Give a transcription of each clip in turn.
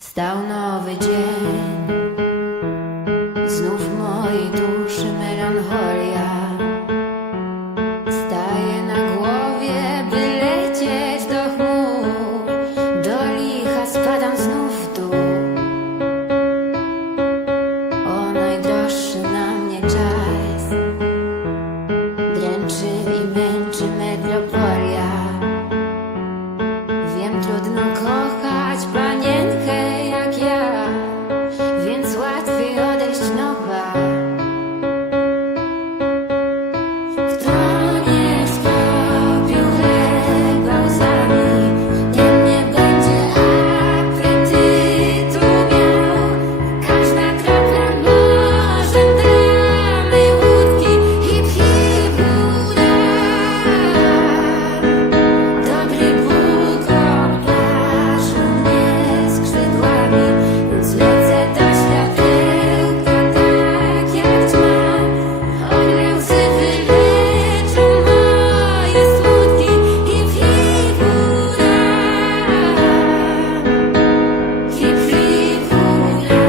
Wstał nowy dzień, znów w mojej duszy melancholia. Staję na głowie, by lecieć do chmur, do licha spadam znów w dół. O najdroższy na mnie czas, dręczy i męczy metropolia. Wiem, trudno kochać panienkę jak ja, więc łatwiej odejść nowa. Kto nie spopił chleba łzami, ten nie będzie apetytu miał. Każda kropla morzem dramy łódki, hip hip hurra. Dobry Bóg obdarzył mnie skrzydłami, więc lecę do światełka tak jak ćma. Orle łzy wyleczą moje smutki, hip hip hurra. Hip hip hurra.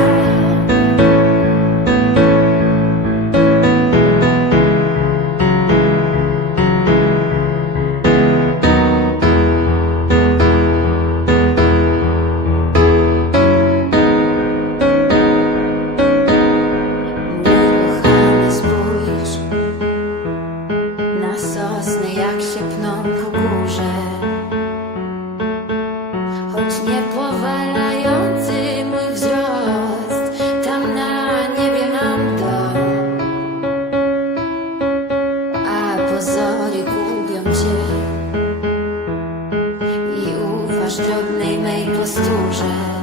Nieruchamy spójrz na sosny, jak się pną ku górze. Choć nie powalający mój wzrost, tam na niebie mam dom. A pozory gubią cię i ufasz drobnej mej posturze.